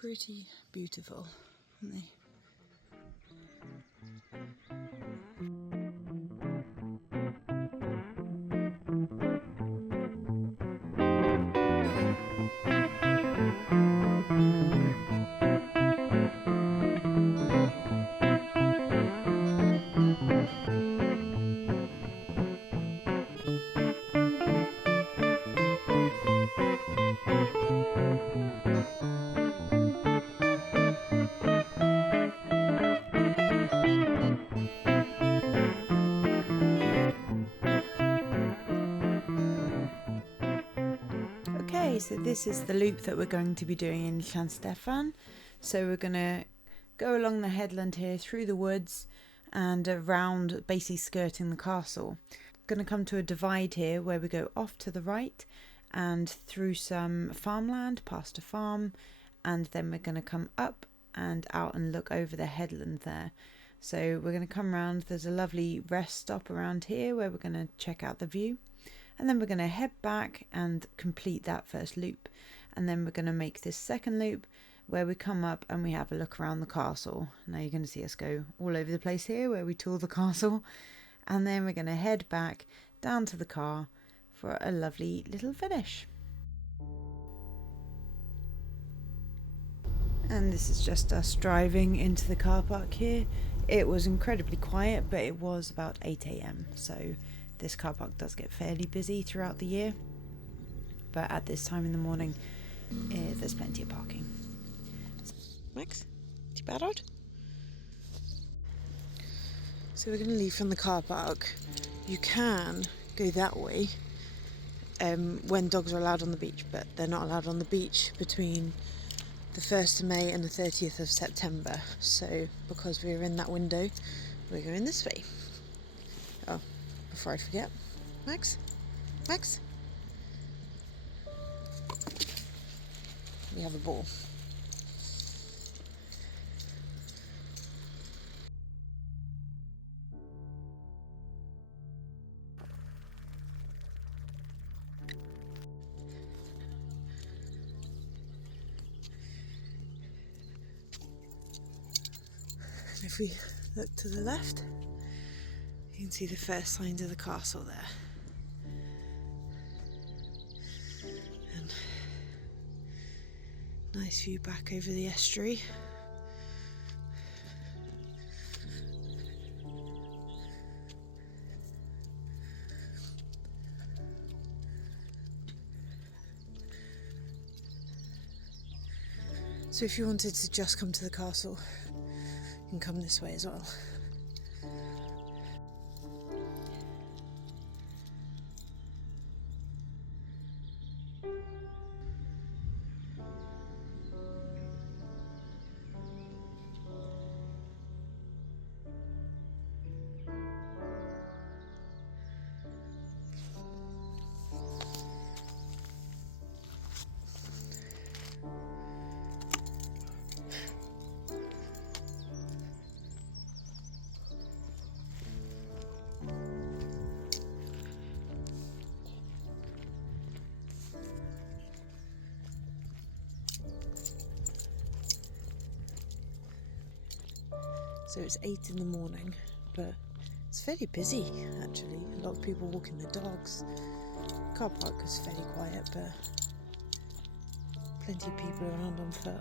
pretty beautiful, aren't they? Okay, so this is the loop that we're going to be doing in Llansteffan. So we're going to go along the headland here through the woods and around, basically skirting the castle. Going to come to a divide here where we go off to the right and through some farmland, past a farm, and then we're going to come up and out and look over the headland there. So we're going to come around, there's a lovely rest stop around here where we're going to check out the view. And then we're going to head back and complete that first loop. And then we're going to make this second loop where we come up and we have a look around the castle. Now you're going to see us go all over the place here where we tour the castle. And then we're going to head back down to the car for a lovely little finish. And this is just us driving into the car park here. It was incredibly quiet, but it was about 8 a.m. So this car park does get fairly busy throughout the year, but at this time in the morning, there's plenty of parking. Max, ti barod? So we're going to leave from the car park. You can go that way when dogs are allowed on the beach, but they're not allowed on the beach between the 1st of May and the 30th of September. So because we're in that window, we're going this way. Oh. Before I forget, Max? We have a ball. And if we look to the left, you can see the first signs of the castle there. And nice view back over the estuary. So if you wanted to just come to the castle, you can come this way as well. So it's 8 in the morning, but it's fairly busy actually. A lot of people walking their dogs. Car park is fairly quiet, but plenty of people around on foot.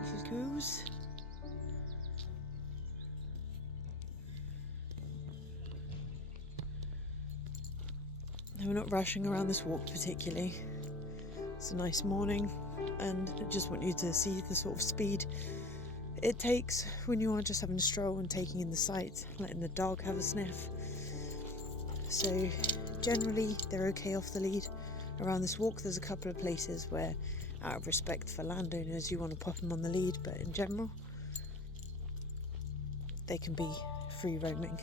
This is Goose. We're not rushing around this walk particularly. It's a nice morning and I just want you to see the sort of speed it takes when you are just having a stroll and taking in the sights, letting the dog have a sniff. So generally they're okay off the lead around this walk. There's a couple of places where, out of respect for landowners, you want to pop them on the lead, but in general they can be free roaming.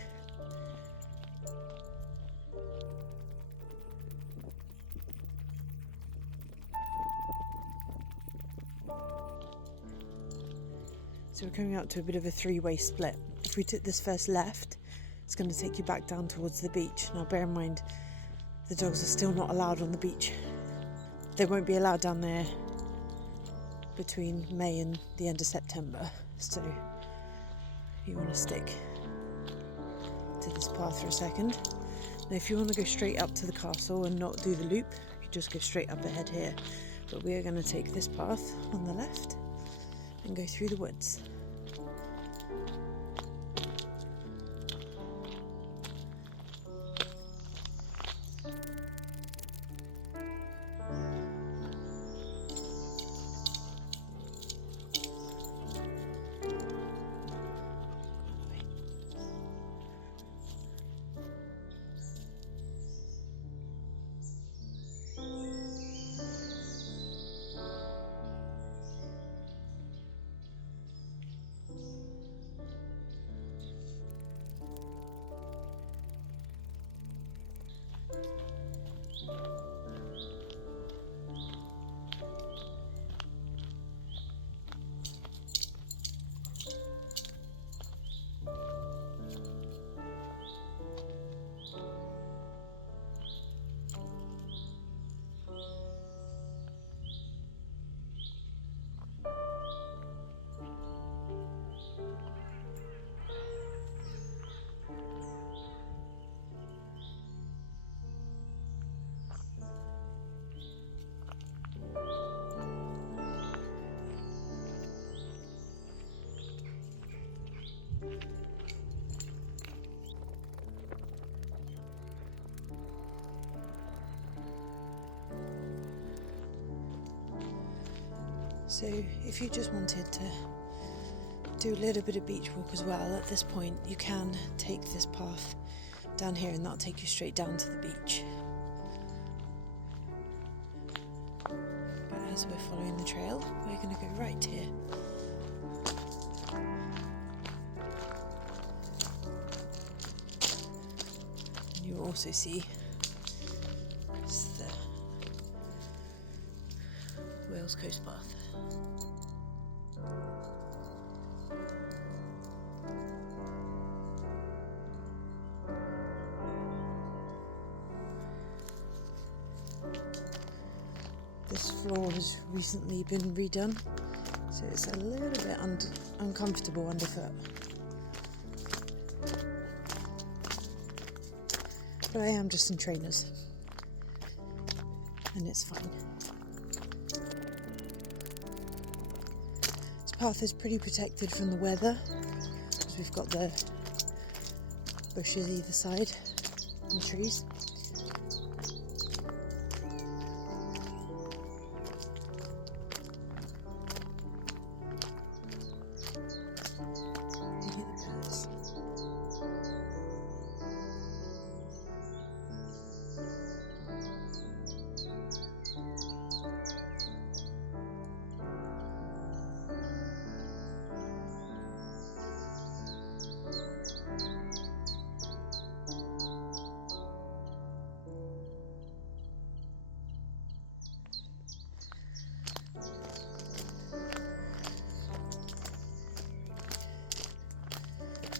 So we're coming up to a bit of a three-way split. If we took this first left, it's going to take you back down towards the beach. Now bear in mind, the dogs are still not allowed on the beach. They won't be allowed down there between May and the end of September, so you want to stick to this path for a second. Now if you want to go straight up to the castle and not do the loop, you just go straight up ahead here, but we are going to take this path on the left and go through the woods. So if you just wanted to do a little bit of beach walk as well, at this point you can take this path down here and that'll take you straight down to the beach. But as we're following the trail, we're going to go right here. And you'll also see the Wales Coast Path. This floor has recently been redone, so it's a little bit uncomfortable underfoot. But I am just in trainers, and it's fine. This path is pretty protected from the weather, because we've got the bushes either side and trees.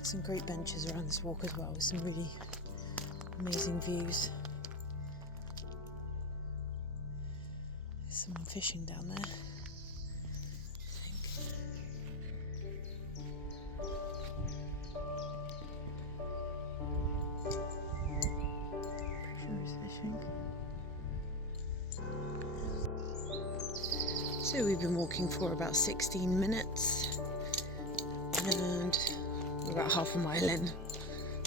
Some great benches around this walk as well, with some really amazing views. There's someone fishing down there, I think. Pretty sure he's fishing. So we've been walking for about 16 minutes and we're about half a mile in,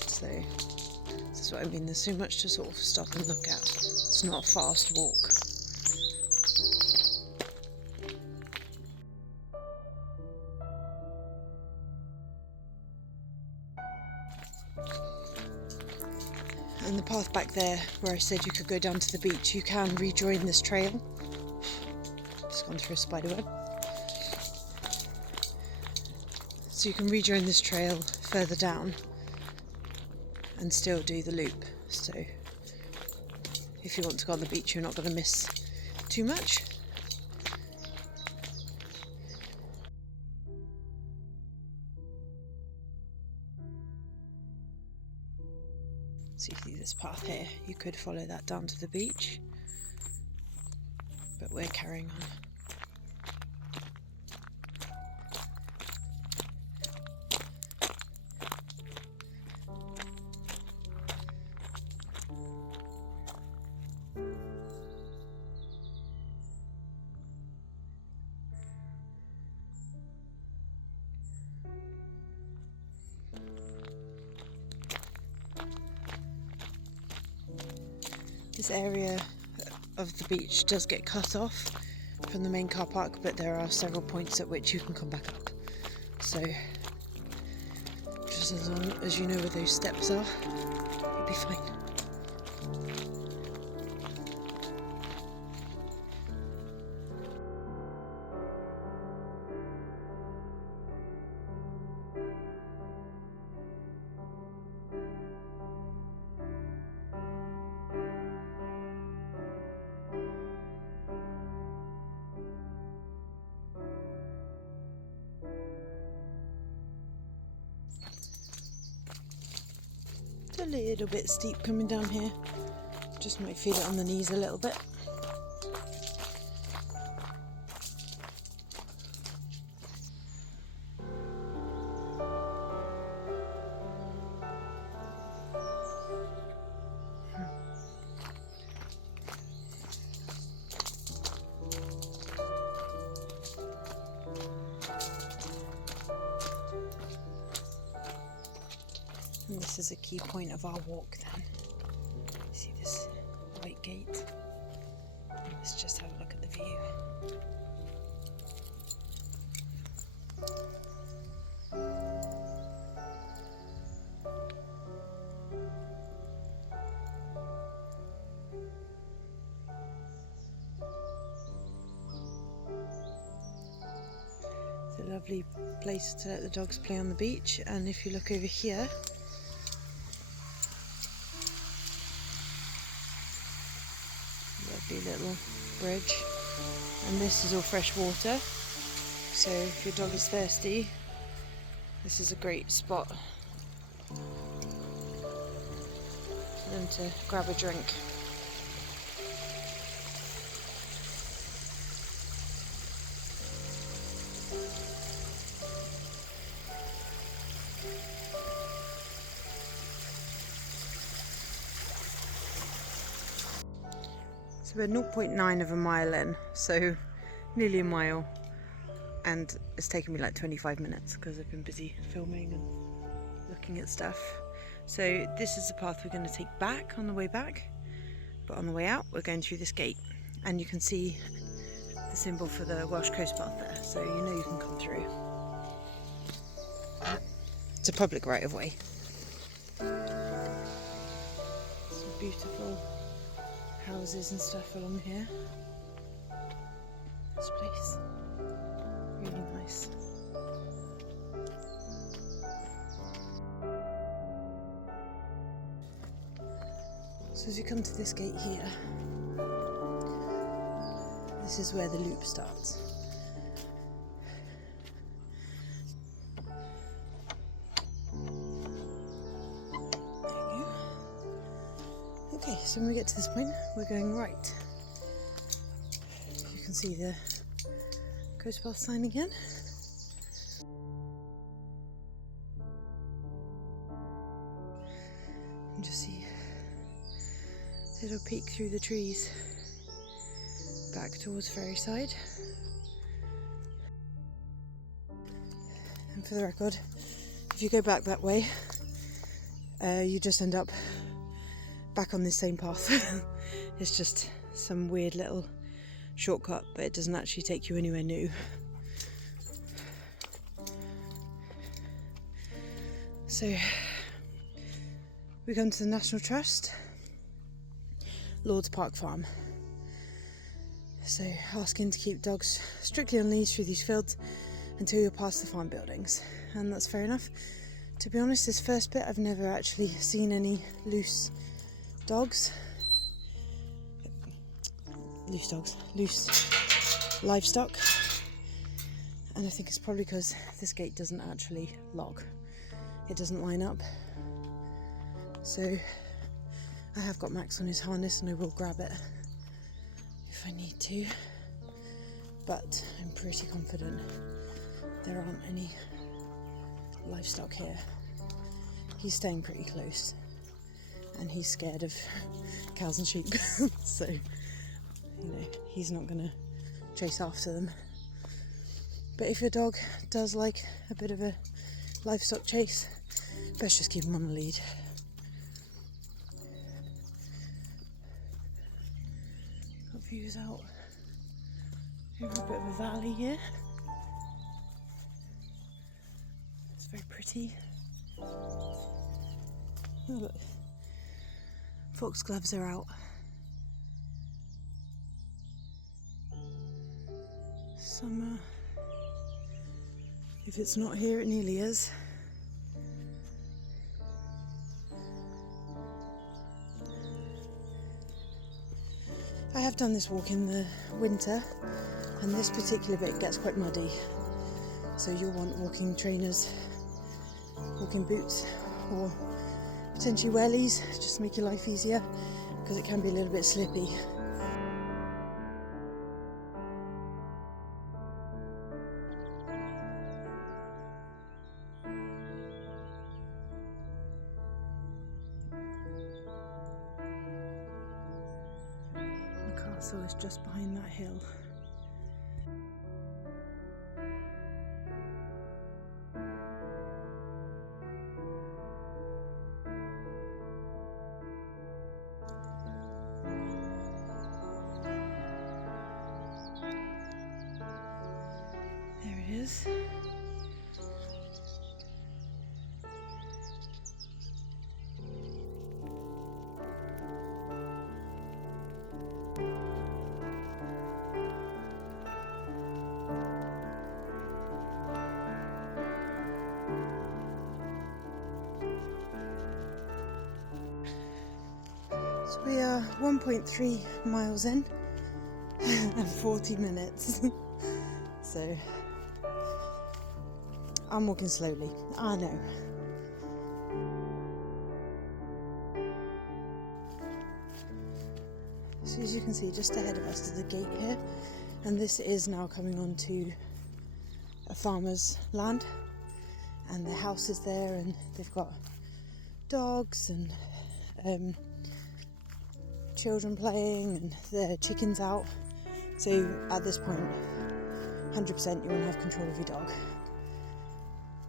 so that's what I mean, there's so much to sort of stop and look at. It's not a fast walk. And the path back there where I said you could go down to the beach, you can rejoin this trail. Just gone through a spider web. So you can rejoin this trail further down and still do the loop. So if you want to go on the beach, you're not going to miss too much. So you see this path here, you could follow that down to the beach, but we're carrying on. This area of the beach does get cut off from the main car park, but there are several points at which you can come back up. So just as long as you know where those steps are, you'll be fine. It's a little bit steep coming down here. Just might feel it on the knees a little bit. And this is a key point of our walk then. See this white gate? Let's just have a look at the view. It's a lovely place to let the dogs play on the beach, and if you look over here, lovely little bridge, and this is all fresh water, so if your dog is thirsty, this is a great spot for them to grab a drink. So we're 0.9 of a mile in, so nearly a mile, and it's taken me like 25 minutes because I've been busy filming and looking at stuff. So this is the path we're going to take back on the way back, but on the way out we're going through this gate, and you can see the symbol for the Welsh coast path there, so you know you can come through. It's a public right of way. Some beautiful houses and stuff along here. This place, really nice. So as you come to this gate here, this is where the loop starts. Okay, so when we get to this point, we're going right. You can see the coast path sign again. And just see a little peek through the trees back towards Ferryside. And for the record, if you go back that way, you just end up back on this same path. It's just some weird little shortcut, but it doesn't actually take you anywhere new. So we come to the National Trust, Lord's Park Farm. So asking to keep dogs strictly on leash through these fields until you're past the farm buildings, and that's fair enough. To be honest, this first bit I've never actually seen any loose livestock, and I think it's probably because this gate doesn't actually lock, it doesn't line up, so I have got Max on his harness and I will grab it if I need to, but I'm pretty confident there aren't any livestock here. He's staying pretty close and he's scared of cows and sheep, so he's not going to chase after them. But if your dog does like a bit of a livestock chase, best just keep him on the lead. Got views out over a bit of a valley here. It's very pretty. Oh, look. Foxgloves are out. Summer. If it's not here, it nearly is. I have done this walk in the winter, and this particular bit gets quite muddy. So you'll want walking trainers, walking boots, or potentially wellies, just to make your life easier, because it can be a little bit slippy. The castle is just behind that hill. There it is. So we are 1.3 miles in and 40 minutes. So I'm walking slowly, I know. So as you can see, just ahead of us is the gate here, and this is now coming onto a farmer's land, and the house is there, and they've got dogs and children playing, and their chickens out. So at this point, 100% you want to have control of your dog,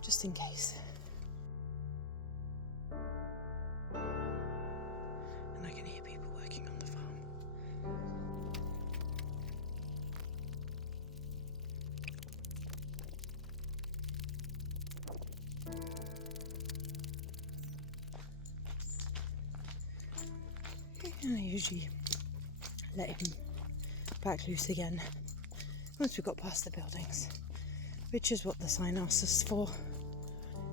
just in case. And I can hear people working on the farm. And I usually let him back loose again once we got past the buildings, which is what the sign asked us for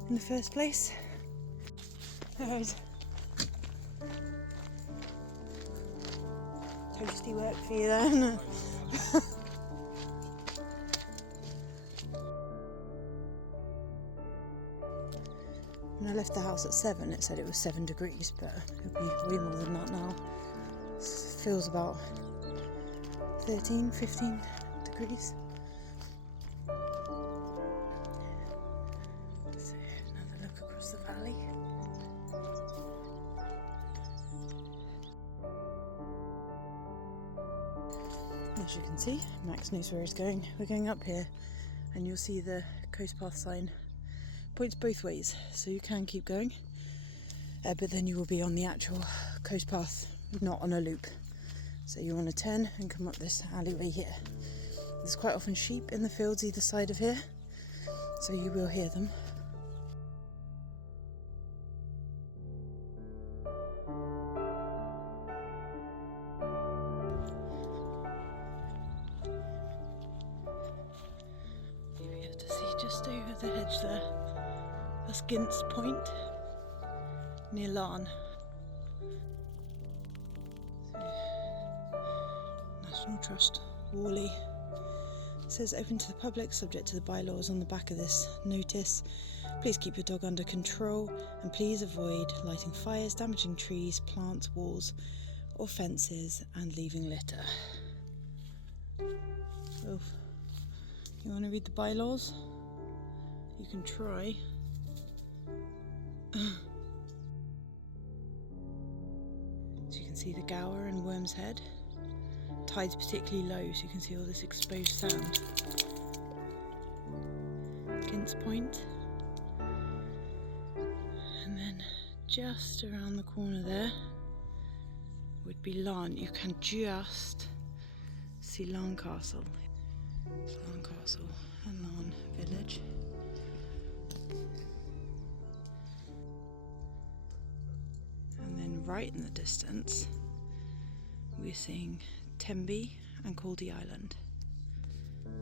in the first place. Alright. Toasty work for you then. When I left the house at 7, it said it was 7 degrees, but it'll be way more than that now. It feels about 13, 15 degrees. So another look across the valley. As you can see, Max knows where he's going. We're going up here, and you'll see the coast path sign points both ways, so you can keep going, but then you will be on the actual coast path, not on a loop. So you want to turn and come up this alleyway here. There's quite often sheep in the fields either side of here, so you will hear them. You'll be able to see just over the hedge there. That's Gint's Point, near Larne. National Trust, Worley, It says open to the public, subject to the bylaws on the back of this notice. Please keep your dog under control and please avoid lighting fires, damaging trees, plants, walls or fences and leaving litter. Oh, you want to read the bylaws? You can try. So you can see the Gower and Worm's Head. Tide's particularly low, so you can see all this exposed sand. Gint's Point. And then just around the corner there would be Llan. You can just see Llansteffan Castle. Llansteffan Castle and Llan village. And then right in the distance we're seeing Tenby and Caldy Island.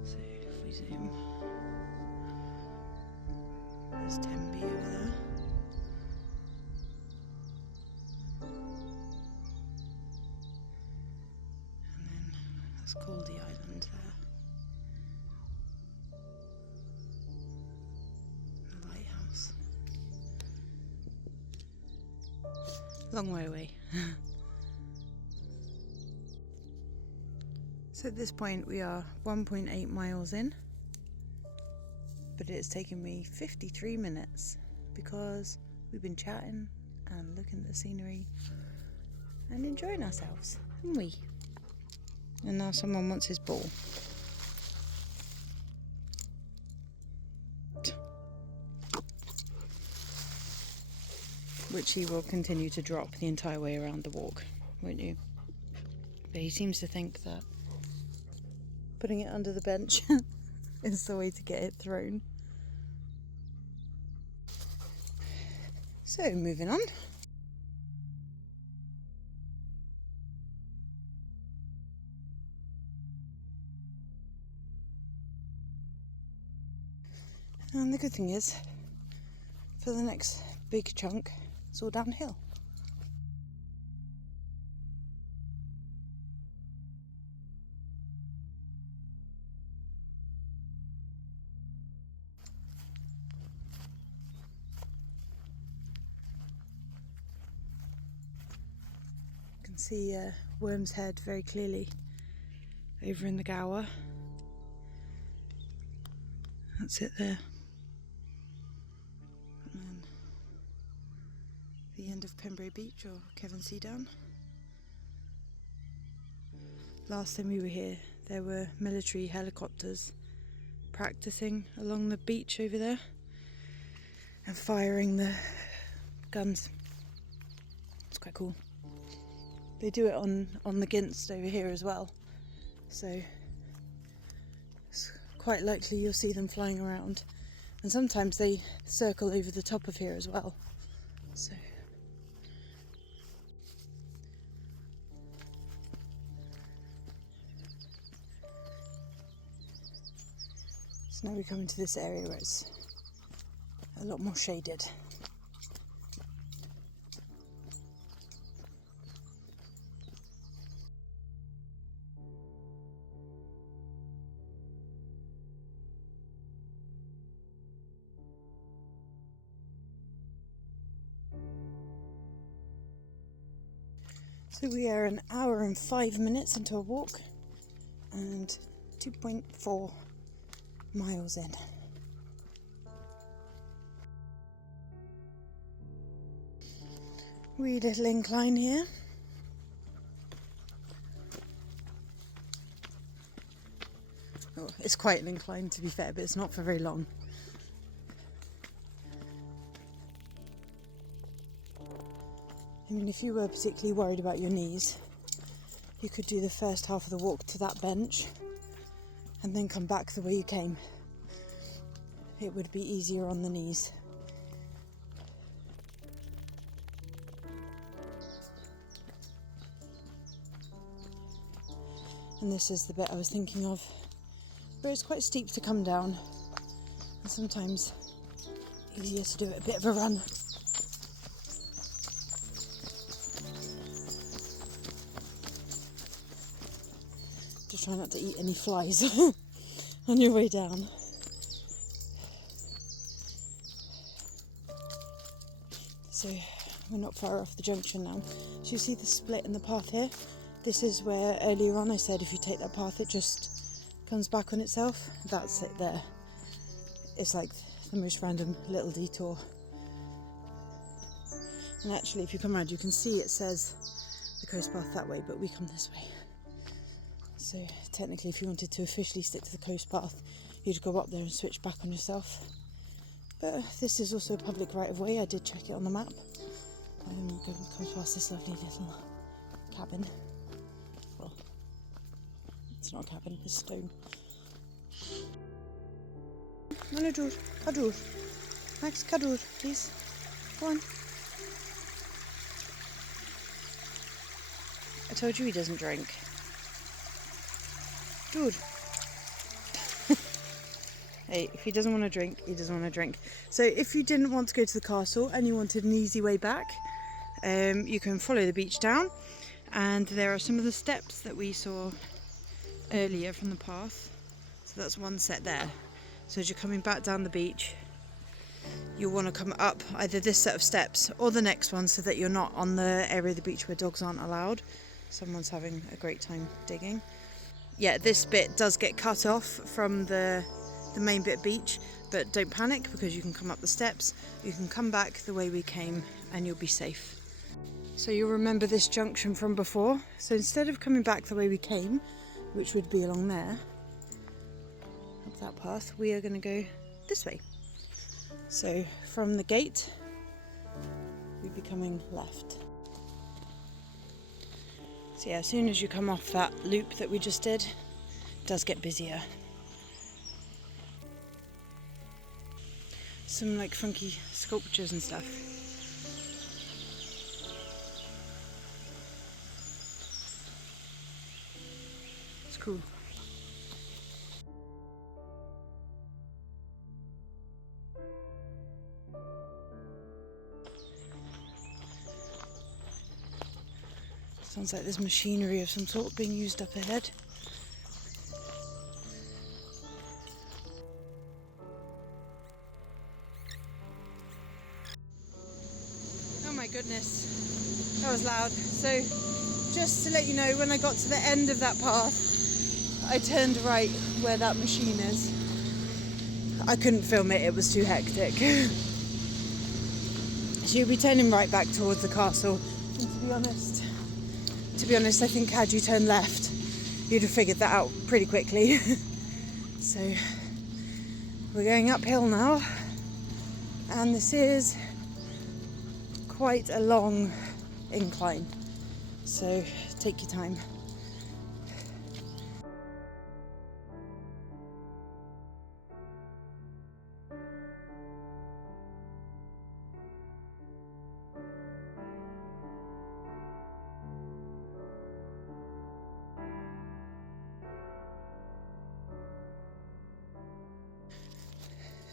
So if we zoom, there's Tenby over there. And then there's Caldy Island there. The lighthouse. Long way away. So at this point we are 1.8 miles in, but it's taken me 53 minutes because we've been chatting and looking at the scenery and enjoying ourselves, haven't we? And now someone wants his ball. Which he will continue to drop the entire way around the walk, won't you? But he seems to think that putting it under the bench is the way to get it thrown. So, moving on. And the good thing is, for the next big chunk, it's all downhill. You can see Worm's Head very clearly over in the Gower. That's it there. And then the end of Pembury Beach, or Kevin Sea Down. Last time we were here, there were military helicopters practicing along the beach over there and firing the guns. It's quite cool. They do it on the Ginst over here as well, so it's quite likely you'll see them flying around, and sometimes they circle over the top of here as well. So now we come into this area where it's a lot more shaded. So we are an hour and 5 minutes into a walk and 2.4 miles in. Wee little incline here. Oh, it's quite an incline to be fair, but it's not for very long. I mean, if you were particularly worried about your knees, you could do the first half of the walk to that bench and then come back the way you came. It would be easier on the knees. And this is the bit I was thinking of, where it's quite steep to come down, and sometimes easier to do it a bit of a run. Just try not to eat any flies. on your way down. So we're not far off the junction now. So you see the split in the path here? This is where earlier on I said if you take that path it just comes back on itself. That's it there. It's like the most random little detour. And actually if you come around you can see it says the coast path that way, but we come this way. So technically if you wanted to officially stick to the coast path you'd go up there and switch back on yourself. But this is also a public right of way, I did check it on the map. Comes past this lovely little cabin. Well, it's not a cabin, it's stone. Cadwr, Cadwr. Max, Cadwr, please. Go on. I told you he doesn't drink. Dude. Hey, if he doesn't want to drink, he doesn't want to drink. So if you didn't want to go to the castle and you wanted an easy way back, you can follow the beach down. And there are some of the steps that we saw earlier from the path. So that's one set there. So as you're coming back down the beach, you'll want to come up either this set of steps or the next one so that you're not on the area of the beach where dogs aren't allowed. Someone's having a great time digging. Yeah, this bit does get cut off from the main bit of beach, but don't panic because you can come up the steps, you can come back the way we came and you'll be safe. So you'll remember this junction from before. So instead of coming back the way we came, which would be along there, up that path, we are going to go this way. So from the gate, we'd be coming left. So yeah, as soon as you come off that loop that we just did, it does get busier. Some like funky sculptures and stuff. It's cool. Sounds like there's machinery of some sort being used up ahead. Oh my goodness, that was loud. So just to let you know, when I got to the end of that path, I turned right where that machine is. I couldn't film it, it was too hectic. So you'll be turning right back towards the castle. And to be honest, I think had you turned left, you'd have figured that out pretty quickly. So we're going uphill now, and this is quite a long incline, so take your time.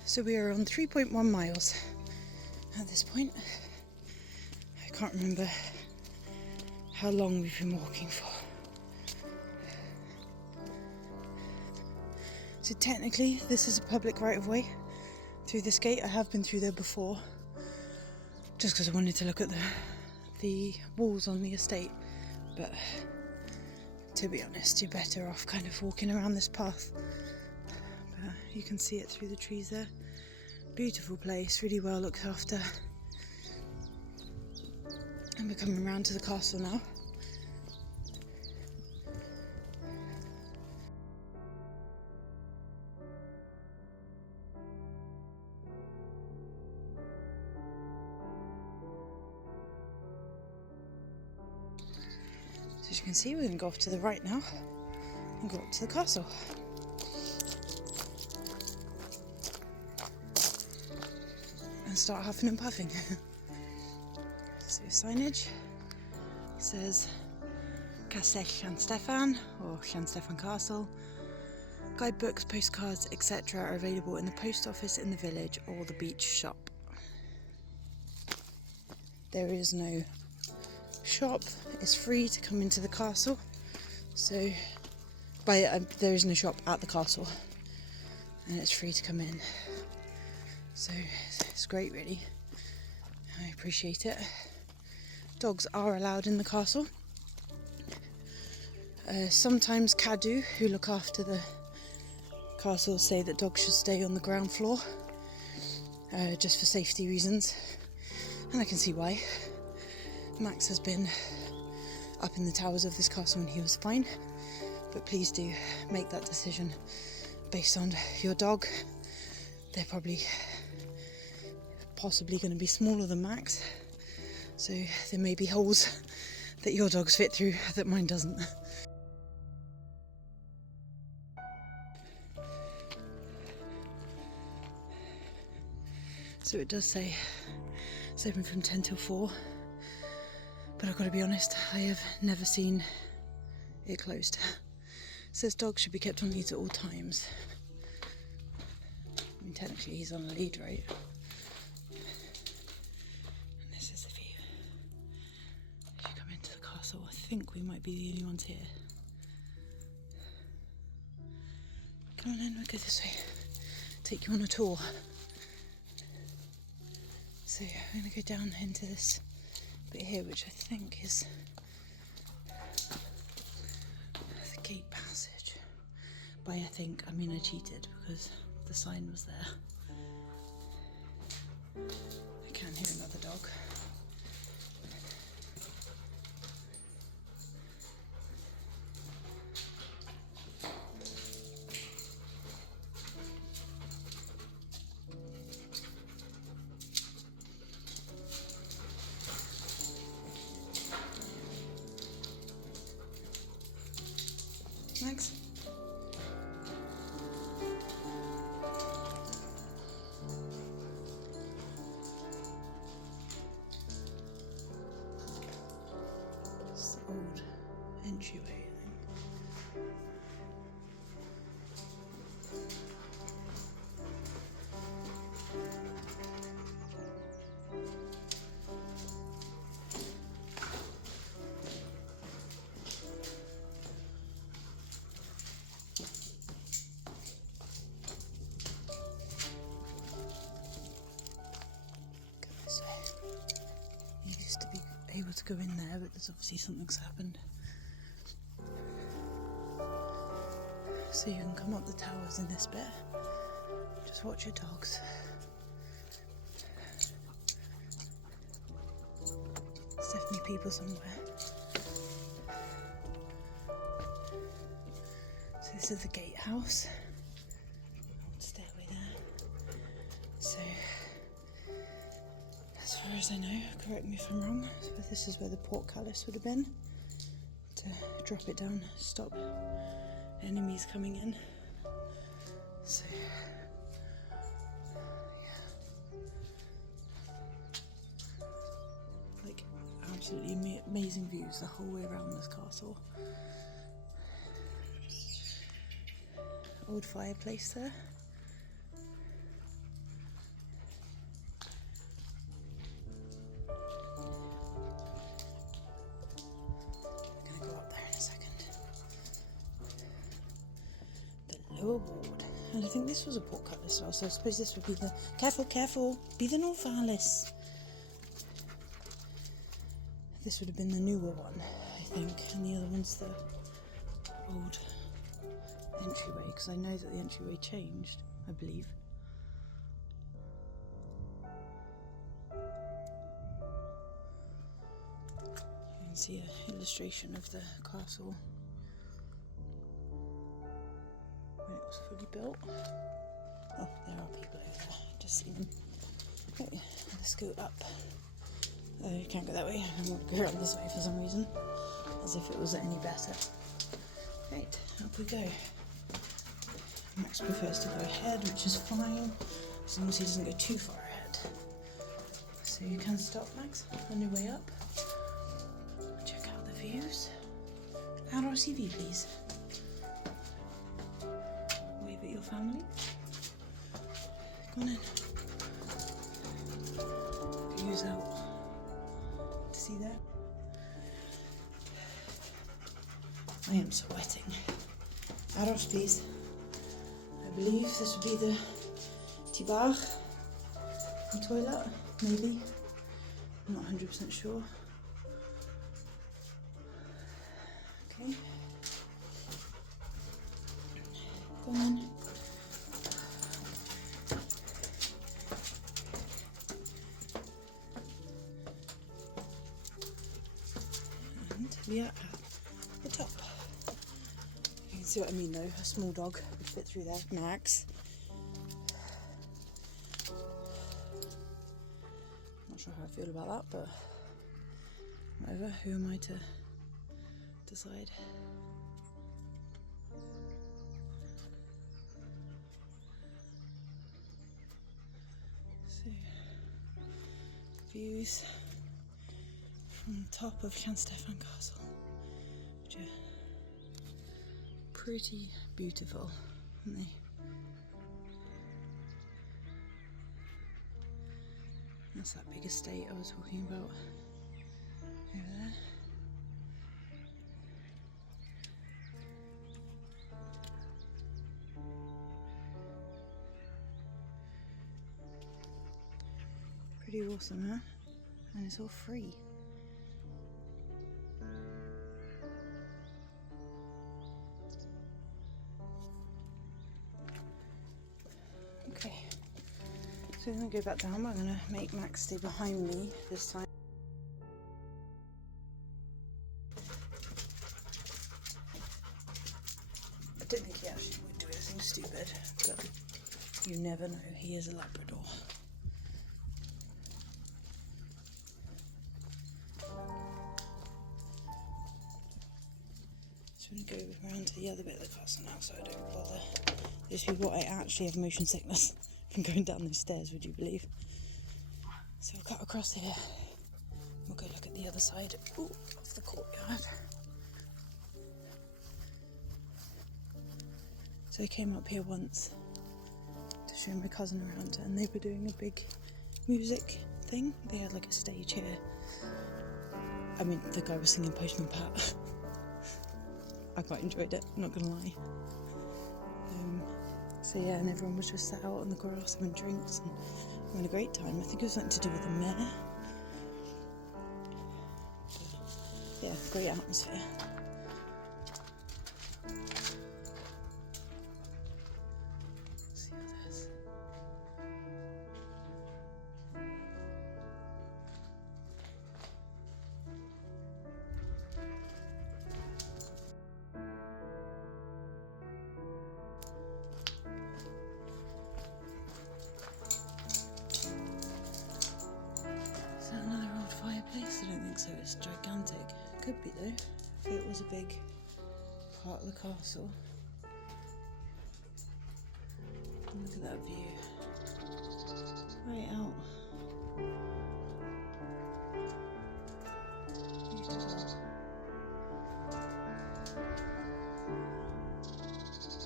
So we are on 3.1 miles at this point. I can't remember how long we've been walking for. So technically this is a public right of way through this gate. I have been through there before just because I wanted to look at the walls on the estate, but to be honest you're better off kind of walking around this path. But you can see it through the trees there. Beautiful place, really well looked after. And we're coming around to the castle now. So as you can see, we're going to go off to the right now and go up to the castle. And start huffing and puffing. So signage says Castell Llansteffan or Llansteffan Castle. Guidebooks, postcards, etc. are available in the post office in the village or the beach shop. There is no shop. It's free to come into the castle. So there is no shop at the castle. and it's free to come in. So it's great, really. I appreciate it. Dogs are allowed in the castle. Sometimes Cadu, who look after the castle, say that dogs should stay on the ground floor, just for safety reasons, and I can see why. Max has been up in the towers of this castle and he was fine, but please do make that decision based on your dog. They're possibly going to be smaller than Max, so there may be holes that your dogs fit through that mine doesn't. So it does say it's open from 10 till 4, but I've got to be honest, I have never seen it closed. It says dogs should be kept on leads at all times. I mean, technically he's on a lead, right? And this is the view. If you come into the castle, I think we might be the only ones here. Come on in, we'll go this way. Take you on a tour. So I'm going to go down into this bit here, which I think is the gate passage. By I think, I mean I cheated because the sign was there. I can hear another dog. Max? It's the old entryway, I think. You used to be able to go in there, but there's obviously something's happened. So you can come up the towers in this bit. Just watch your dogs. There's definitely people somewhere. So this is the gatehouse. Stairway there. So as far as I know, correct me if I'm wrong, but this is where the portcullis would have been, to drop it down, stop enemies coming in. So, yeah. Like, absolutely amazing views the whole way around this castle. Old fireplace there. Ward. And I think this was a portcullis as well, so I suppose this would be the... Careful, be the Northalis. This would have been the newer one, I think, and the other one's the old entryway, because I know that the entryway changed, I believe. You can see an illustration of the castle when it was fully built. Oh, there are people over there, just see them. Right, let's go up. Oh, you can't go that way, I want to go around this way for some reason, as if it was any better. Right, up we go. Max prefers to go ahead, which is fine, as long as he doesn't go too far ahead. So you can stop, Max, on your way up. Check out the views. How do I see you, please? Wave at your family. Go on in. Views out. See that? I am sweating. Adults, please. I'm believe this would be the bar and toilet, maybe. I'm not 100% sure. Okay. Go on. And we are at the top. You can see what I mean though, a small dog would fit through there, max. Not sure how I feel about that, but whatever, who am I to decide? So, views from the top of Llansteffan Castle, which are pretty beautiful, aren't they? That's that big estate I was talking about over there. Pretty awesome, huh? And it's all free. Okay, so I'm going to go back down, but I'm going to make Max stay behind me this time. I don't think he actually would do anything stupid, but you never know, he is a Labrador. So I'm going to go around to the other bit of the castle now so I don't bother. Those people, I actually have motion sickness from going down those stairs, would you believe? So we'll cut across here. We'll go look at the other side of the courtyard. So I came up here once to show my cousin around and they were doing a big music thing. They had like a stage here. I mean, the guy was singing Postman Pat. I quite enjoyed it, not gonna lie. So yeah, and everyone was just sat out on the grass having drinks and having a great time. I think it was something to do with the mayor. But, yeah, great atmosphere. See others. Is that another old fireplace? I don't think so, it's gigantic. Could be though, if it was a big part of the castle. And look at that view. Right out.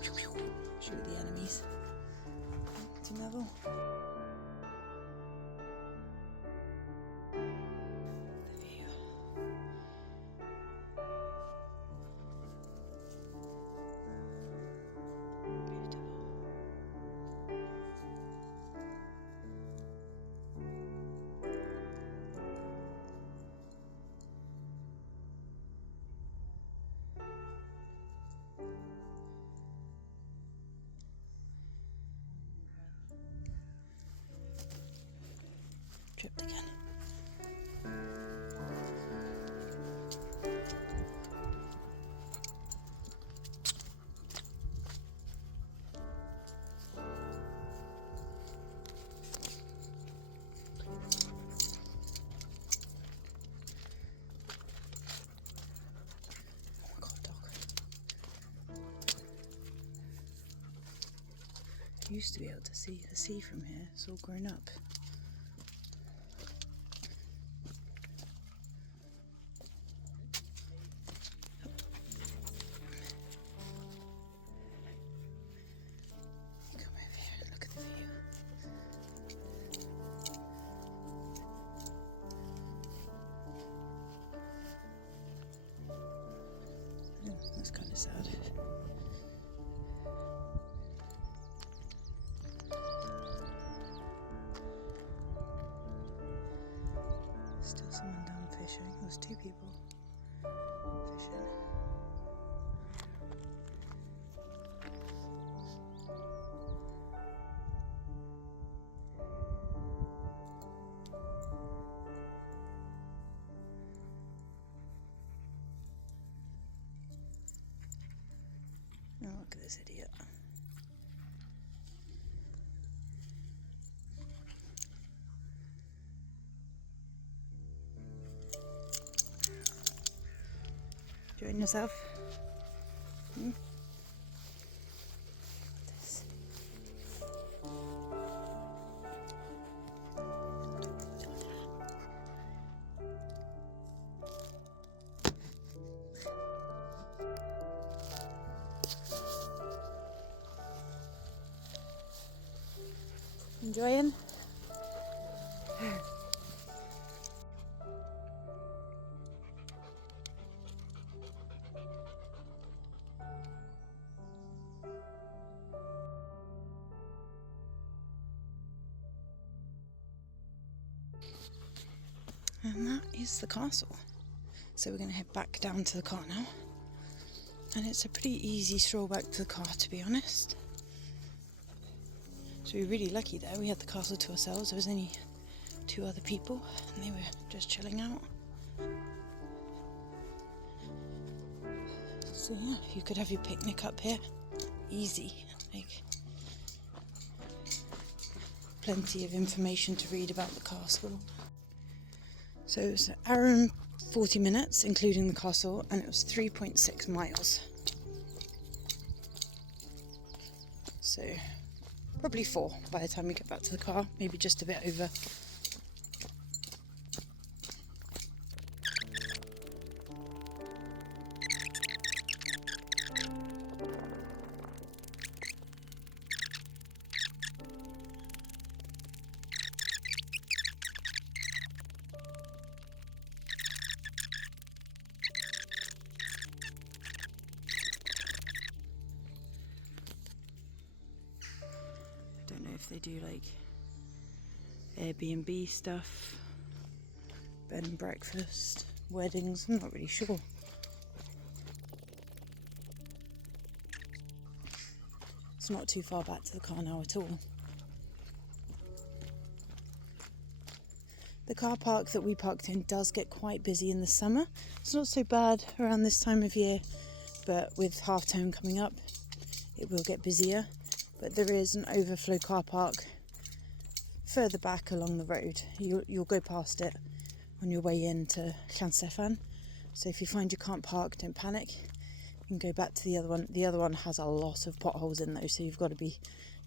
Beautiful. Show you the enemies. To Neville. Tripped again. Oh my god, dog. I used to be able to see the sea from here, it's all grown up. That's kind of sad. fishing. There's two people fishing. Oh, look at this idiot. Enjoying yourself? This. Enjoying? And that is the castle. So we're going to head back down to the car now. And it's a pretty easy stroll back to the car, to be honest. So we were really lucky there. We had the castle to ourselves. There was only 2 other people and they were just chilling out. So yeah, you could have your picnic up here. Easy. Like, plenty of information to read about the castle. So it was an hour and 40 minutes, including the castle, and it was 3.6 miles. So probably 4 by the time we get back to the car, maybe just a bit over. I don't know if they do like Airbnb stuff, bed and breakfast, weddings, I'm not really sure. It's not too far back to the car now at all. The car park that we parked in does get quite busy in the summer. It's not so bad around this time of year, but with half term coming up, it will get busier. But there is an overflow car park further back along the road. You'll go past it on your way into Llansteffan. So if you find you can't park, don't panic. You can go back to the other one. The other one has a lot of potholes in though, so you've got to be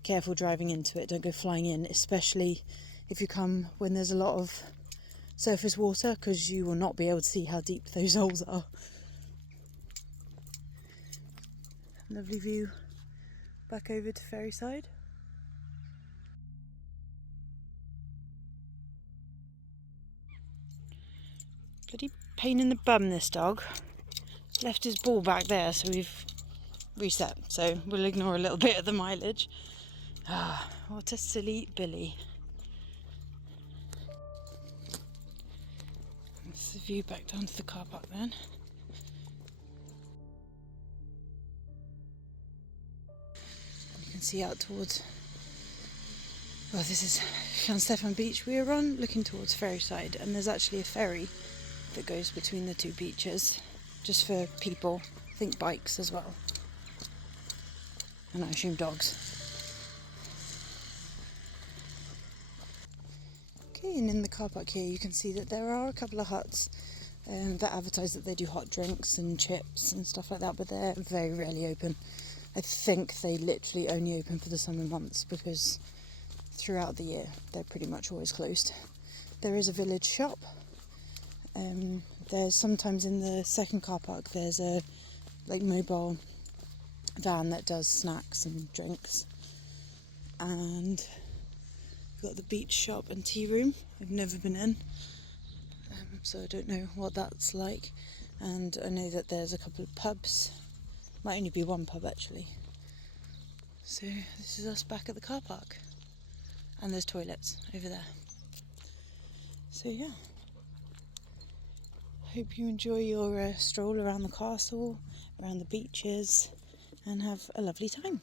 careful driving into it. Don't go flying in, especially if you come when there's a lot of surface water, because you will not be able to see how deep those holes are. Lovely view back over to Ferryside. Bloody pain in the bum, this dog. Left his ball back there, so we've reset. So we'll ignore a little bit of the mileage. Ah, what a silly Billy. That's the view back down to the car park then. You can see out towards, well, this is Llansteffan beach we are on, looking towards Ferryside, and there's actually a ferry that goes between the 2 beaches, just for people, I think bikes as well, and I assume dogs. Okay, and in the car park here you can see that there are a couple of huts that advertise that they do hot drinks and chips and stuff like that, but they're very rarely open. I think they literally only open for the summer months, because throughout the year they're pretty much always closed. There is a village shop. There's sometimes in the second car park there's a like mobile van that does snacks and drinks, and we've got the beach shop and tea room. I've never been in, so I don't know what that's like, and I know that there's a couple of pubs. Might only be one pub actually. So this is us back at the car park, and there's toilets over there. So yeah, hope you enjoy your stroll around the castle, around the beaches, and have a lovely time.